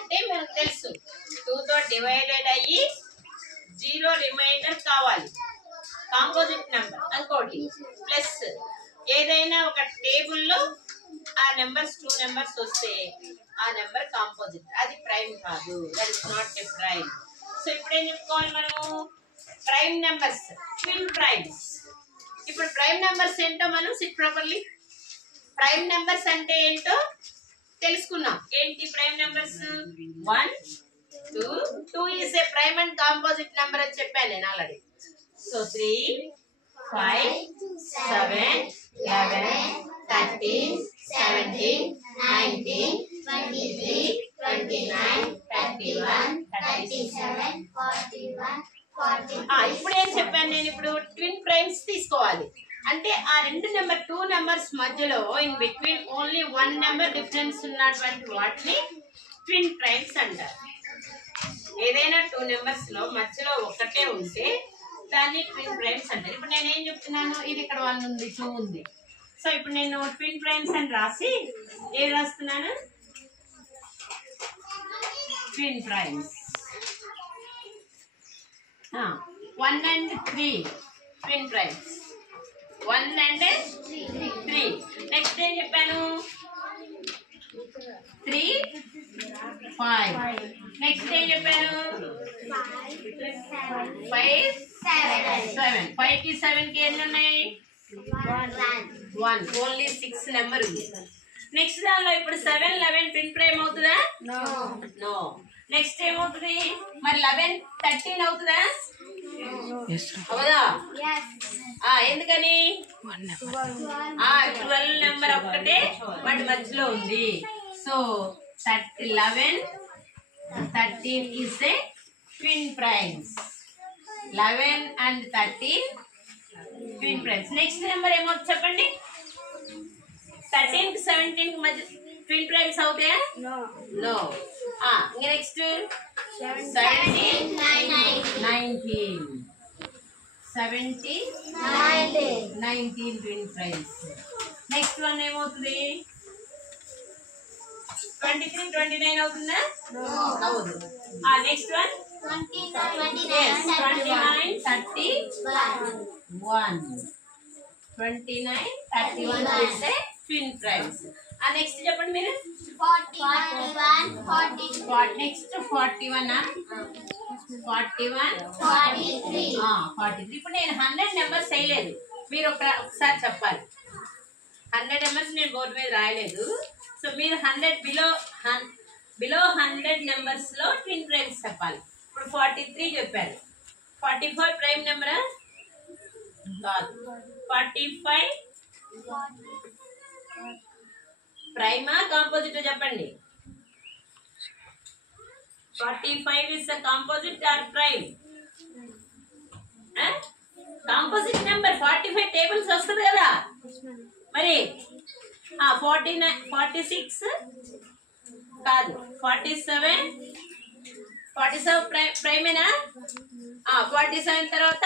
అంటే మనకు తెలుసు 2 తో డివైడెడ్ అయ్యి 0 రిమైండర్ కావాలి, కాంపోజిట్ నెంబర్. ఇంకోటి ప్లస్ ఏదైనా ఒక టేబుల్లో ఆ నెంబర్స్ 2 నెంబర్స్ వస్తే ఆ నెంబర్ కాంపోజిట్, అది ప్రైమ్ కాదు, that is not a prime. So ఇప్పుడు ఏం చెప్పుకోవాలి మనము? Prime numbers, twin primes. ఇప్పుడు ప్రైమ్ నెంబర్స్ ఏంటో మనం సిట్ ప్రాపర్లీ. ప్రైమ్ నెంబర్స్ అంటే ఏంటో తెలుసుకున్నాం. ఏంటి prime numbers? 1 2 2 is a prime and composite number అని చెప్పాను నేను ఆల్రెడీ. సో 3 5 7 11 13 17 19 23 29 31 37 41 41. ఇప్పుడు ఏం చెప్పాను నేను? ఇప్పుడు ట్విన్ ప్రైమ్స్ తీసుకోవాలి అంటే ఆ రెండు నెంబర్ 2 నెంబర్స్ మధ్యలో in between only 1 number difference ఉన్నటువంటి వాటిని ట్విన్ ప్రైమ్స్ అంటారు. ఏదైనా 2 నెంబర్స్ లో మధ్యలో ఒకటే ఉంటే దాన్ని ట్విన్ ప్రైమ్స్ అంటారు. ఇప్పుడు నేను ఏం చెప్తున్నాను? ఇది ఇక్కడ 1 ఉంది, 2 ఉంది. సో ఇప్పుడు నేను ట్విన్ ప్రైమ్స్ అని రాసి ఏం రాస్తున్నాను? Twin primes. 1 and 3 twin primes. 1 and 3. Next ఏం చెప్పాను? 3 5. నెక్స్ట్ ఏం చెప్పాను? 5 7. 5 కి 7 కి ఎన్ని ఉన్నాయి? 1. ఓన్లీ 6 నెంబర్ ఉంది. నెక్స్ట్ దానిలో ఇప్పుడు 7 11 ట్విన్ ప్రైమ్ అవుతుందా? నో. నెక్స్ట్ ఏమవుతుంది మరి? 11 13 అవుతుందా? అవుదా? ఎందుకని? 12 నెంబర్ ఒక్కటే వాటి మధ్యలో ఉంది. So 11 13 is a twin primes. 11 and 13 twin primes. Next number ఏమవుతుంది చెప్పండి? 13 కి 17 కి మధ్య ట్విన్ ప్రైమ్స్ అవుతాయా? నో. ఇంకా next 17 19 twin primes. Next one ఏమవుతుంది? 23 29 అవుతుందా? అవును. Next one 29 30 1. 29 31 అంటే ట్విన్ ప్రైమ్స్. నెక్స్ట్ చెప్పండి మీరు? 41 40. నెక్స్ట్ 41 41 43. ఇప్పుడు నేను 100 నెంబర్స్ వేయలేదు, మీరు ఒకసారి చెప్పాలి. 100 నెంబర్స్ నేను బోర్డు మీద రాయలేదు. సో మీరు 100 బిలో 100 నెంబర్స్ లో ట్విన్ ప్రైమ్స్ చెప్పాలి. ఇప్పుడు 43 చెప్పారు. 44 ప్రైమ్ నెంబరా? కాదు. 45 ప్రైమా కాంపోజిట్ చెప్పండి? 45 is a composite or prime? Composite number 45 tables వస్తుంది కదా మరి. 49 46 కాదు. 47 ప్రైమేనా? 47 తర్వాత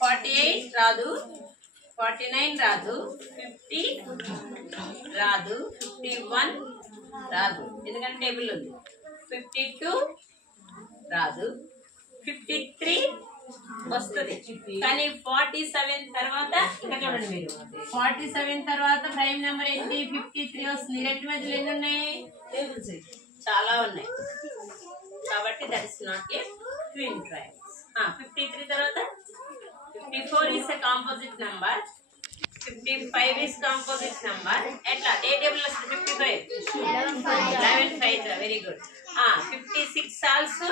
48 రాదు, 49 రాదు, 50 రాదు, 51 రాదు ఎందుకంటే టేబుల్ ఉంది, 52 రాదు, 53 వస్తుంది. కానీ 47 తర్వాత ఇంకా చూడండి మీరు, 47 తర్వాత ప్రైమ్ నెంబర్ ఏంటి? 53 వస్తుంది. రెండు మధ్యలో ఎన్ని ఉన్నాయి? చాలా ఉన్నాయి. కాబట్టి that is not a twin prime. 53 తర్వాత 54 is a composite number. 55 is composite number. ఎట్లా ఏ టేబుల్ వస్తుంది? 55 11 5. Very good. 56 also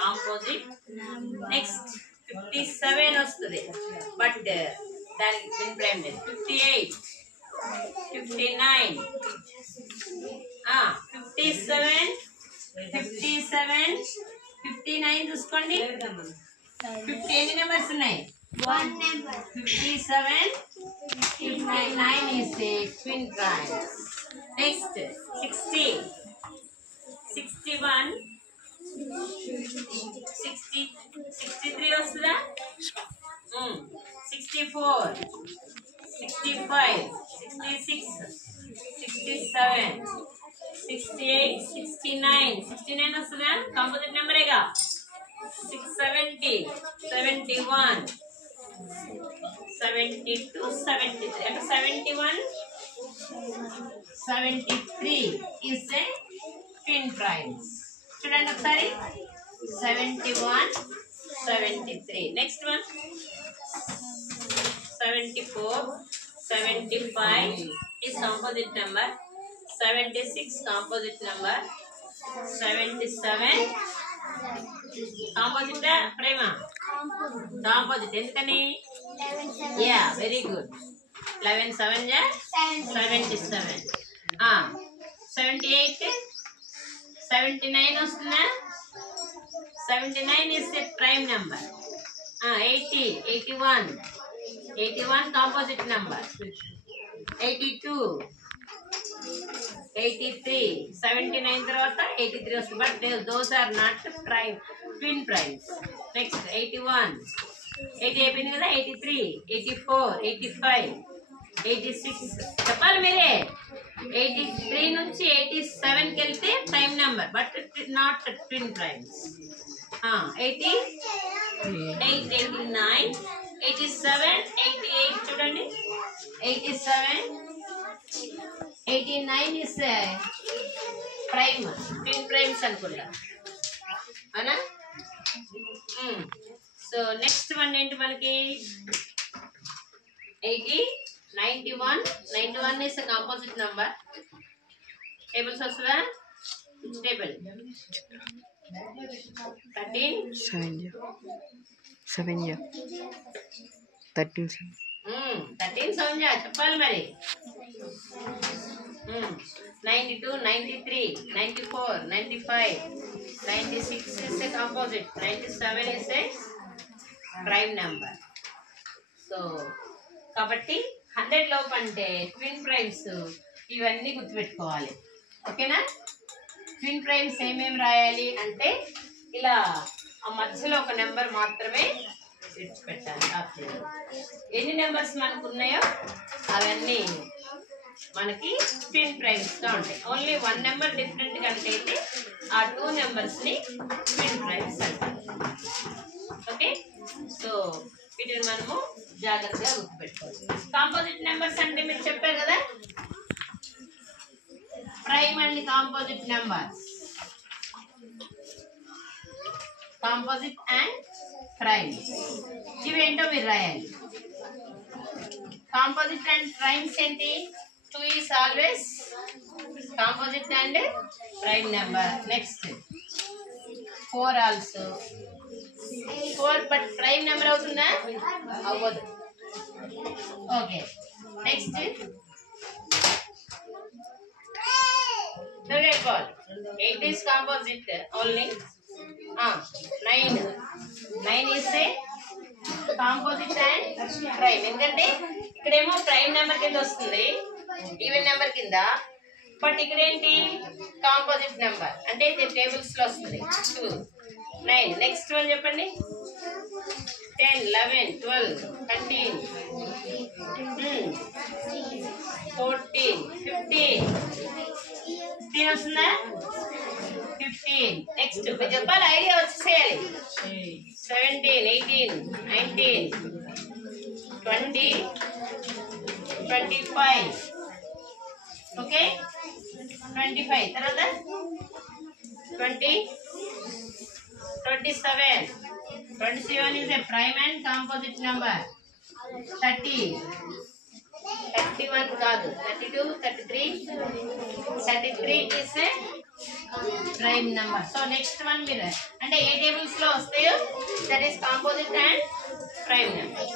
composite. Next 57 వస్తుంది బట్ దానికి ట్విన్ ప్రైమ్ లేదు. 58 59 57 59 చూసుకోండి. 50 ఎన్ని నెంబర్స్ ఉన్నాయి? 1 number. 57 59 is a twin prime. Next 60 61 60 63 వస్తుందా? 64 65 66 67 68, 69. 69 వస్తుందా? కాంపోజిట్ నెంబరేగా. 670, 71, 72, 73. అంటే 71, 73 is a twin primes. చూడండి ఒకసారి. 71, 73. Next one. 74, 75 is composite number. 76 composite number. 77 composite prima. Composite ఎందుకని? Yeah, very good. 11 7 ja 77. 78, 79 వస్తుందా? 79 is a prime number. 80, 81, 81 composite number. 82, 83, 79 తర్వాత 83 వస్తుంది. But those are not prime, twin primes. Next 81, 80 అయిపోయింది కదా. 83, 84, 85, 86. చెప్పాలి మీరే. 83 నుంచి 87కి వెళ్తే prime number, but not twin primes. 88, 89, 87, 88 చూడండి. 87, 89 ఇస్ ప్రైమ్, ట్విన్ ప్రైమ్స్ అనుకుంటా, అవునా? సో నెక్స్ట్ వన్ ఏంటి మనకి? 80, 91, 91 is a composite number. Tables వస్తుందా? Which table? 13, 7 yeah 13 13 7 చెప్పాలి మరి. 92, 93, 94, 95, 96 is a composite. 97 is a prime number. So కాబట్టి 100 లోపు అంటే ట్విన్ ప్రైమ్స్ ఇవన్నీ గుర్తుపెట్టుకోవాలి. ఓకేనా? ట్విన్ ప్రైమ్స్ ఏమేమి రాయాలి అంటే ఇలా ఆ మధ్యలో ఒక నెంబర్ మాత్రమే విడిచిపెట్టాలి. ఎన్ని నెంబర్స్ మనకు ఉన్నాయో అవన్నీ మనకి ట్విన్ ప్రైమ్స్ గా ఉంటాయి. ఓన్లీ 1 నెంబర్ డిఫరెంట్ కనుక అయితే ఆ 2 నెంబర్స్ ని ట్విన్ ప్రైమ్స్ అంటారు. ఓకే, సో వీటిని మనము జాగ్రత్తగా గుర్తుపెట్టుకోవాలి. కాంపోజిట్ నెంబర్స్ అంటే మీరు చెప్పారు కదా, prime and composite numbers. Composite and prime ఇవేంటో మీరు రాయాలి. కాంపోజిట్ అండ్ ప్రైమ్స్ ఏంటి? 2 is always composite and prime number. Next 4 also 4, but prime number అవుతుందా? అవ్వదు. Okay, next look at ball. 8 is composite only. 9 is a composite and prime. ఎందుకంటే ఇక్కడేమో prime number కింద వస్తుంది, ఈవెన్ నెంబర్ కింద, but ఇక్కడ ఏంటి? కాంపోజిట్ నెంబర్ అంటే ఇది టేబుల్స్ లో వస్తుంది. 2, 9. నెక్స్ట్ వన్ చెప్పండి. 10, 11, 12, 13, 14, 15. 15 వస్తుందా? 15. నెక్స్ట్ మీరు చెప్పాలి, ఐడియా వచ్చేసేయాలి. 17, 18, 19, 20, 25. ఓకే, 25 తర్వాత 20, 27. 27 is a prime and composite number. 30, 31 కాదు, 32, 33, 33 is a prime number. So next one మీరు అంటే ఏ టేబుల్స్ లో వస్తాయో that is composite and prime number.